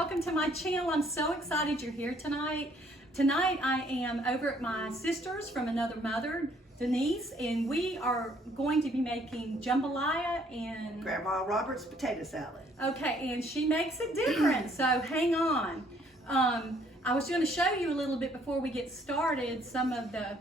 welcome to my channel. I'm so excited you're here tonight. Tonight I am over at my sister's from another mother, Denise, and we are going to be making jambalaya and Grandma Robert's potato salad. Okay, and she makes it different, so hang on. I was going to show you a little bit before we get started some of the,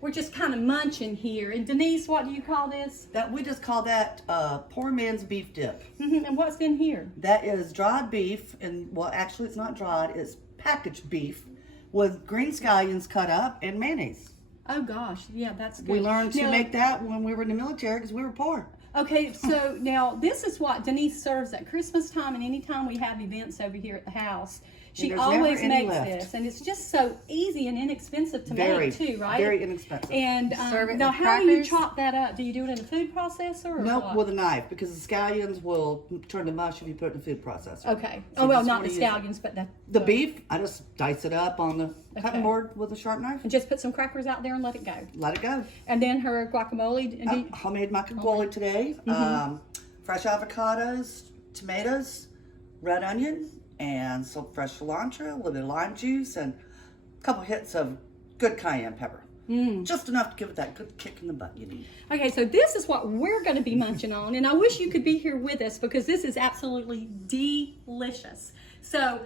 we're just kind of munching here. And Denise, what do you call this? That we just call that poor man's beef dip. And what's in here? That is dried beef, and well, actually it's not dried, it's packaged beef with green scallions cut up and mayonnaise. Oh gosh, yeah, that's good. We learned to make that when we were in the military because we were poor. Okay, so now this is what Denise serves at Christmas time and anytime we have events over here at the house. She always makes this, and it's just so easy and inexpensive to make too, right? Very inexpensive. And now, how do you chop that up? Do you do it in a food processor? Or nope, with a knife, because the scallions will turn to mush if you put it in a food processor. Okay. So oh well, not the scallions, but the beef. I just dice it up on the cutting board with a sharp knife, and just put some crackers out there and let it go. Let it go. And then her guacamole. Homemade guacamole today. Fresh avocados, tomatoes, red onion, and some fresh cilantro, a little bit of lime juice, and a couple hits of good cayenne pepper. Just enough to give it that good kick in the butt you need. Okay, so this is what we're going to be munching on, and I wish you could be here with us because this is absolutely delicious. So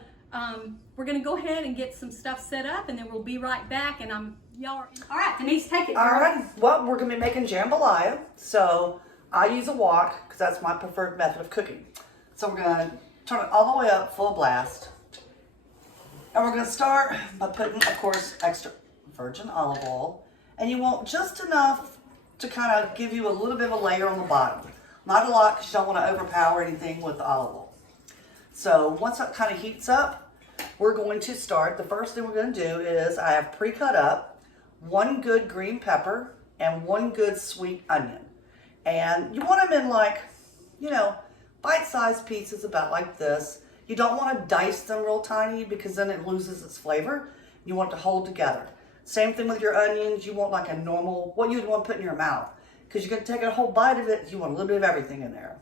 we're going to go ahead and get some stuff set up, and then we'll be right back. And y'all are all right. Denise, take it. All right. Well, we're going to be making jambalaya, so I use a wok because that's my preferred method of cooking. So we're going to turn it all the way up, full blast. And we're going to start by putting, of course, extra virgin olive oil. And you want just enough to kind of give you a little bit of a layer on the bottom. Not a lot because you don't want to overpower anything with the olive oil. So once that kind of heats up, we're going to start. The first thing we're going to do is I have pre-cut up 1 good green pepper and 1 good sweet onion. And you want them in like, you know, bite-sized pieces about like this. You don't want to dice them real tiny because then it loses its flavor. You want it to hold together. Same thing with your onions. You want like a normal, what you would want to put in your mouth. Because you're going to take a whole bite of it. You want a little bit of everything in there.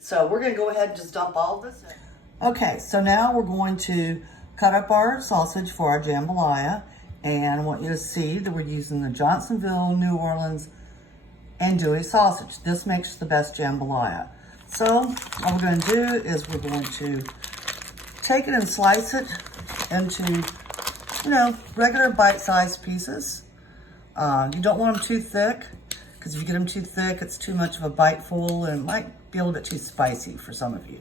So we're going to go ahead and just dump all of this in. Okay, so now we're going to cut up our sausage for our jambalaya. And I want you to see that we're using the Johnsonville, New Orleans andouille sausage. This makes the best jambalaya. So what we're going to do is we're going to take it and slice it into, you know, regular bite-sized pieces. You don't want them too thick because if you get them too thick, it's too much of a biteful and it might be a little bit too spicy for some of you.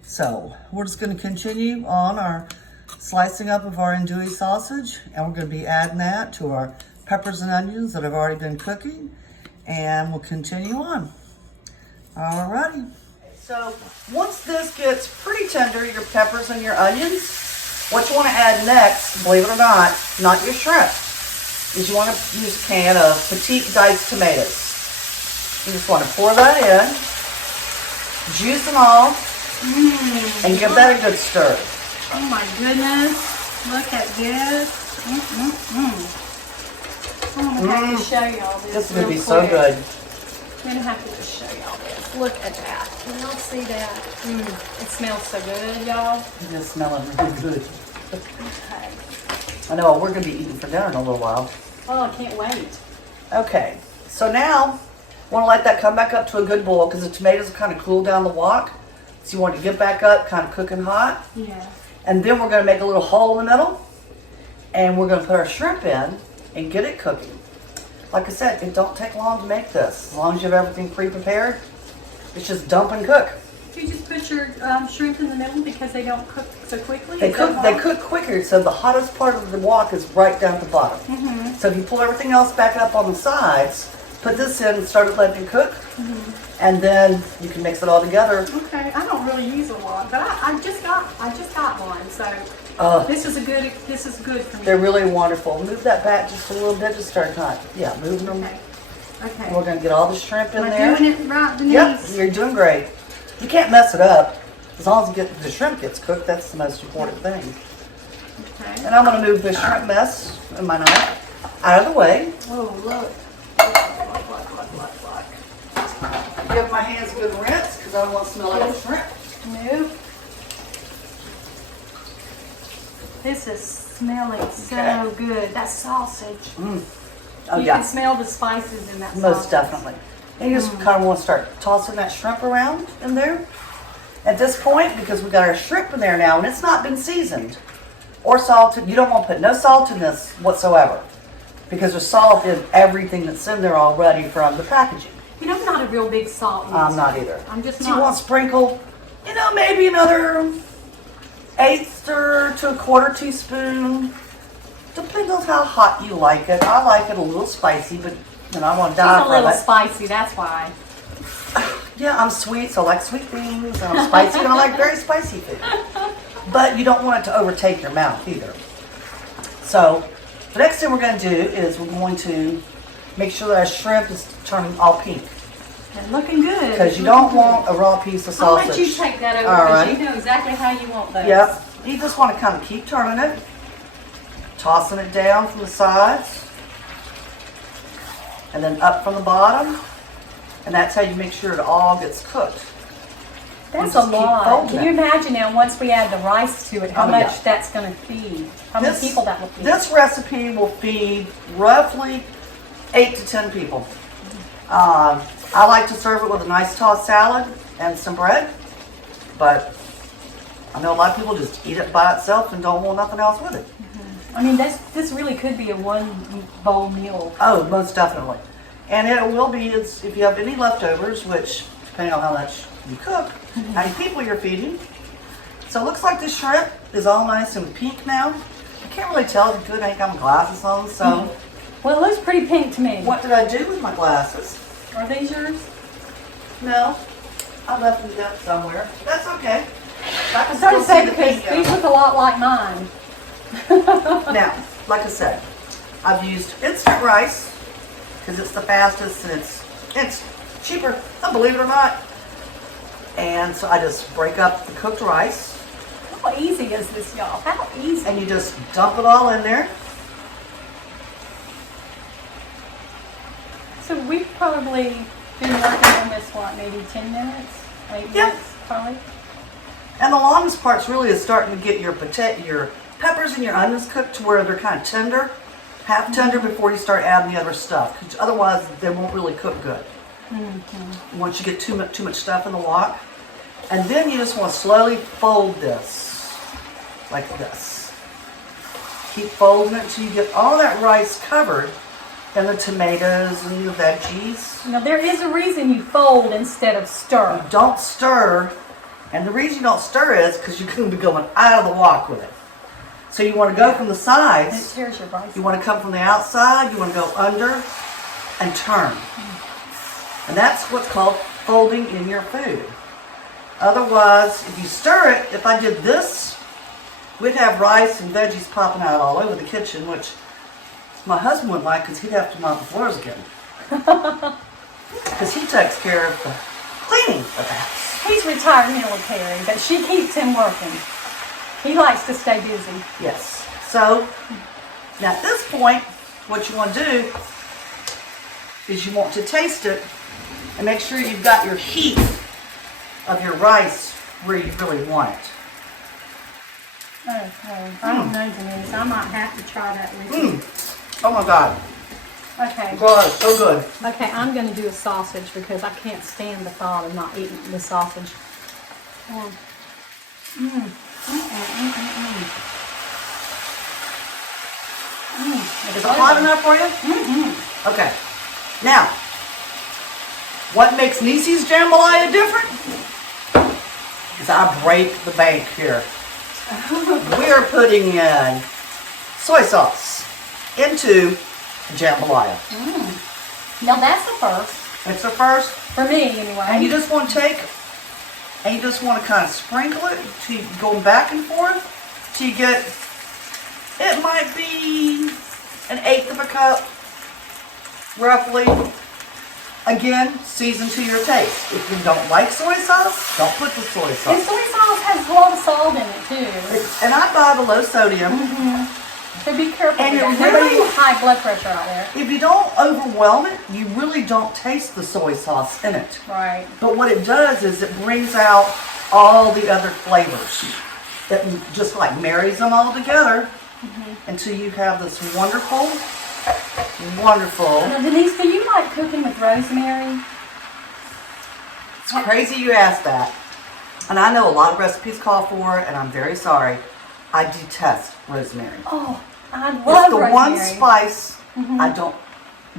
So we're just going to continue on our slicing up of our andouille sausage, and we're going to be adding that to our peppers and onions that have already been cooking, and we'll continue on. Alrighty. So once this gets pretty tender, your peppers and your onions, what you want to add next, believe it or not your shrimp, is you want to use a can of petite diced tomatoes. You just want to pour that in, juice them all, and give that a good stir. Oh my goodness, look at this. I'm going to have to show y'all this. This is going to be so good. I'm going to have to just show y'all this. Look at that. Can y'all see that? It smells so good, y'all. It just smelling really good. Okay. I know, we're going to be eating for dinner in a little while. Oh, I can't wait. Okay, so now, want to let that come back up to a good boil because the tomatoes kind of cool down the wok. So you want to get back up, kind of cooking hot. Yeah. And then we're going to make a little hole in the middle. And we're going to put our shrimp in and get it cooking. Like I said, it don't take long to make this. As long as you have everything pre-prepared, it's just dump and cook. You just put your shrimp in the middle because they don't cook so quickly? They cook quicker, so the hottest part of the wok is right down at the bottom. So if you pull everything else back up on the sides, put this in and start letting it cook, and then you can mix it all together. Okay, I don't really use a lot, but I just got one, so this is good for me. They're really wonderful. Move that back just a little bit to start hot. Yeah, moving them. Okay. We're going to get all the shrimp in there. Am I doing it right, Denise? Yep, you're doing great. You can't mess it up. As long as the shrimp gets cooked, that's the most important thing. Okay. And I'm going to move the shrimp mess in my knife out of the way. Oh, look. Give my hands a good rinse because I don't want to smell like shrimp. Move. This is smelling so Okay. good. That sausage. Oh, You yeah. can smell the spices in that sausage. Most definitely. And you just kind of want to start tossing that shrimp around in there. At this point, because we got our shrimp in there now, and it's not been seasoned or salted, you don't want to put no salt in this whatsoever. Because there's salt in everything that's in there already from the packaging. You know, I'm not a real big salt user. I'm not either. I'm just So not. you want to sprinkle, you know, maybe another eighth to a quarter teaspoon. Depends on how hot you like it. I like it a little spicy, but you know, I want to die It's a from little it. spicy, that's why. Yeah, I'm sweet, so I like sweet things, and I'm spicy, and I like very spicy food. But you don't want it to overtake your mouth either. So the next thing we're going to do is we're going to make sure that our shrimp is turning all pink. And looking good. Because you don't want a raw piece of I'll sausage. let you take that over All because right. you know exactly how you want those. Yep. You just want to kind of keep turning it, tossing it down from the sides, and then up from the bottom. And that's how you make sure it all gets cooked. That's You a just keep lot. folding Can you it. imagine now once we add the rice to it, how Oh, much yeah. that's going to feed? How many people that will feed? This recipe will feed roughly 8 to 10 people. I like to serve it with a nice tossed salad and some bread, but I know a lot of people just eat it by itself and don't want nothing else with it. I mean, this really could be a one bowl meal. Oh, most definitely. And it will be, if you have any leftovers, which depending on how much you cook, how many people you're feeding. So it looks like the shrimp is all nice and pink now. I can't really tell if it's good. I ain't got my glasses on, so Well, it looks pretty pink to me. what did I do with my glasses? Are these yours? No, I left them down somewhere. That's okay. I I can was going still to say see the because pink these now. look a lot like mine. Now, like I said, I've used instant rice because it's the fastest and it's cheaper, believe it or not. And so I just break up the cooked rice How easy is this, y'all? How easy? and you just dump it all in there. So we've probably been working on this, what, maybe 10 minutes? 8 Yeah. minutes, probably? And the longest part's really is starting to get your your peppers and your onions cooked to where they're kind of tender, half tender before you start adding the other stuff. 'Cause otherwise, they won't really cook good. Once you get too much stuff in the wok. And then you just want to slowly fold this, like this. Keep folding it until you get all that rice covered, and the tomatoes and the veggies. Now, there is a reason you fold instead of stir. Don't stir, and the reason you don't stir is because you're going to be going out of the wok with it. So you want to go from the And it sides, tears your rice. you want to come from the outside, you want to go under, and turn. And that's what's called folding in your food. Otherwise, if you stir it, if I did this, we'd have rice and veggies popping out all over the kitchen, which my husband wouldn't like because he'd have to mop the floors again. Because he takes care of the cleaning of the house. He's retired military, but she keeps him working. He likes to stay busy. Yes. So, now at this point, what you want to do is you want to taste it and make sure you've got your heat of your rice where you really want it. Okay. I don't know, Denise. I might have to try that with you. Oh my God. Okay. God, it's so good. Okay, I'm going to do a sausage because I can't stand the thought of not eating the sausage. Is it hot enough for you? Okay. Now, what makes Niecy's jambalaya different? Is I break the bank here. We are putting in soy sauce into jambalaya. Now that's the first. It's the first, For me, anyway. and you just want to take, and you just want to kind of sprinkle it, to go back and forth, till you get, it might be an eighth of a cup, roughly. Again, season to your taste. If you don't like soy sauce, don't put the soy And sauce. soy sauce has a lot of salt in it, too. And I buy the low sodium. So be careful And with it that. Nobody really- with high blood pressure out there. If you don't overwhelm it, you really don't taste the soy sauce in it. Right. But what it does is it brings out all the other flavors. it just like marries them all together until you have this wonderful. Now, Denise, do you like cooking with rosemary? It's crazy you asked that. And I know a lot of recipes call for it, and I'm very sorry. I detest rosemary. Oh, I love It's the rosemary. one spice I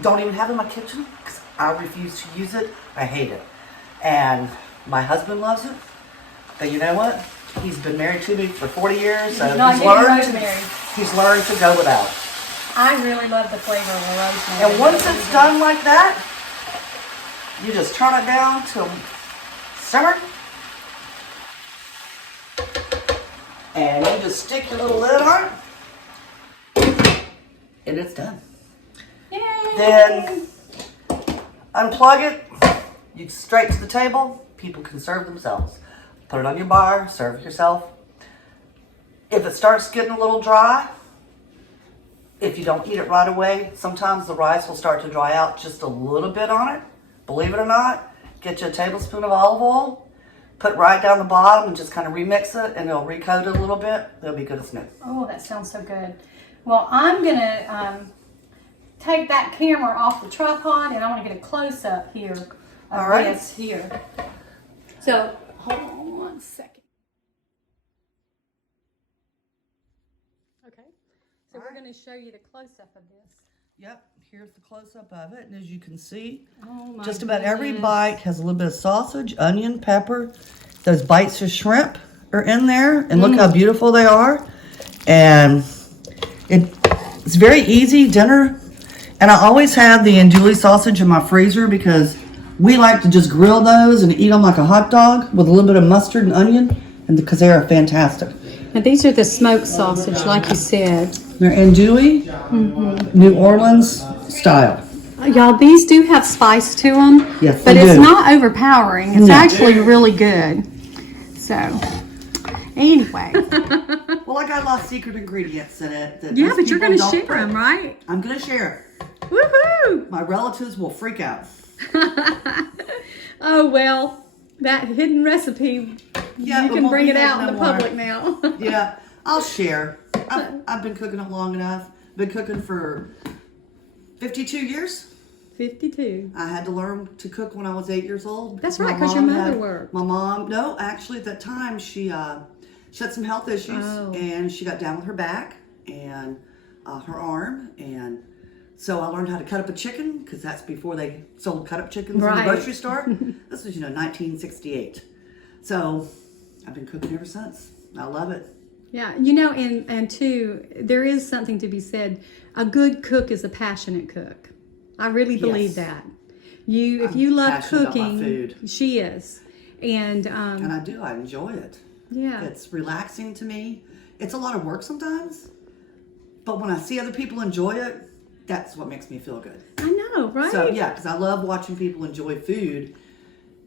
don't even have in my kitchen because I refuse to use it. I hate it. And my husband loves it. But you know what? He's been married to me for 40 years, so he's learned to go without. I really love the flavor of the rosemary. And once it's done like that, you just turn it down to simmer. And you just stick your little lid on it. And it's done. Yay. Then unplug it. You straight to the table. People can serve themselves. Put it on your bar. Serve it yourself. If it starts getting a little dry, if you don't eat it right away, sometimes the rice will start to dry out just a little bit on it. Believe it or not, get you a tablespoon of olive oil, put it right down the bottom and just kind of remix it and it'll recoat it a little bit. It'll be good as new. Oh, that sounds so good. Well, I'm going to take that camera off the tripod and I want to get a close-up here of this here. So, hold on 1 second. Okay. So we're going to show you the close-up of this. Yep, here's the close-up of it. And as you can see, Oh just about every bite has a little bit of sausage, onion, pepper. Those bites of shrimp are in there. And look how beautiful they are. And it's very easy dinner. And I always have the andouille sausage in my freezer because we like to just grill those and eat them like a hot dog with a little bit of mustard and onion. And because they are fantastic. And these are the smoked sausage, like you said. They're andouille, New Orleans style. Y'all, these do have spice to them, Yes, but they it's do. not overpowering. It's actually really good. So, anyway. Well, I got a lot of secret ingredients in it. That Yeah, most but you're people going to don't share put. them, right? I'm going to share. Woohoo! My relatives will freak out. Oh, well, that hidden recipe, Yeah, you it can won't bring be it out hidden in the no more. public now. Yeah, I'll share. I've been cooking it long enough. Been cooking for 52 years. 52. I had to learn to cook when I was 8 years old. That's My right, because your mom mother had- worked. My mom, no, actually at that time she had some health issues and she got down with her back and her arm, and so I learned how to cut up a chicken because that's before they sold cut up chickens in the grocery store. This was 1968. So I've been cooking ever since. I love it. Yeah, you know, and too, there is something to be said. A good cook is a passionate cook. I really believe that. If you love passionate about my cooking, food. she is. And I do. I enjoy it. yeah. It's relaxing to me. It's a lot of work sometimes, but when I see other people enjoy it, that's what makes me feel good. I know, right? So yeah, because I love watching people enjoy food.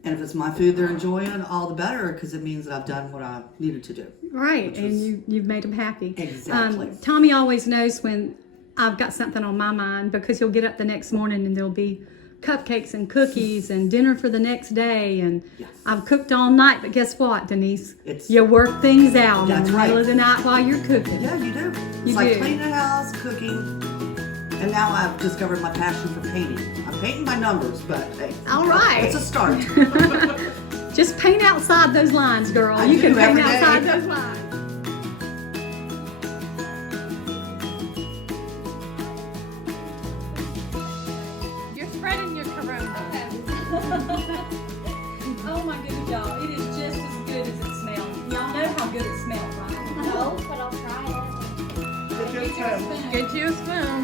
And if it's my food they're enjoying, all the better, because it means that I've done what I needed to do. Right, and you've made them happy. Exactly. Tommy always knows when I've got something on my mind, because he'll get up the next morning and there'll be cupcakes and cookies and dinner for the next day. And I've cooked all night, but guess what, Denise? You work things out in the middle of the night while you're cooking. Yeah, you do. It's like cleaning the house, cooking. And now I've discovered my passion for painting. I'm painting by numbers, but hey, all right, it's a start. Just paint outside those lines, girl. I You do can paint every day. outside those lines. You're spreading your corona. Oh my goodness, y'all. It is just as good as it smells. Y'all know how good it smells, right? No, but I'll try it. Get you a spoon.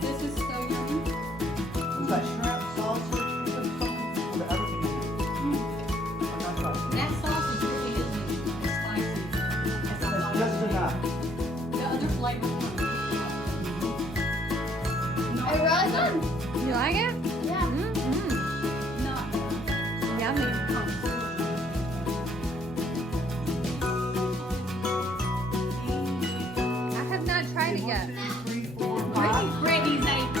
This is so yummy. It's like shrimp, sausage, everything in there. That sausage really isn't as spicy as I thought. Just enough. The other flavors come. It's really good. You like it? Yeah. Not Yummy. I have not tried it yet. Brittany's ate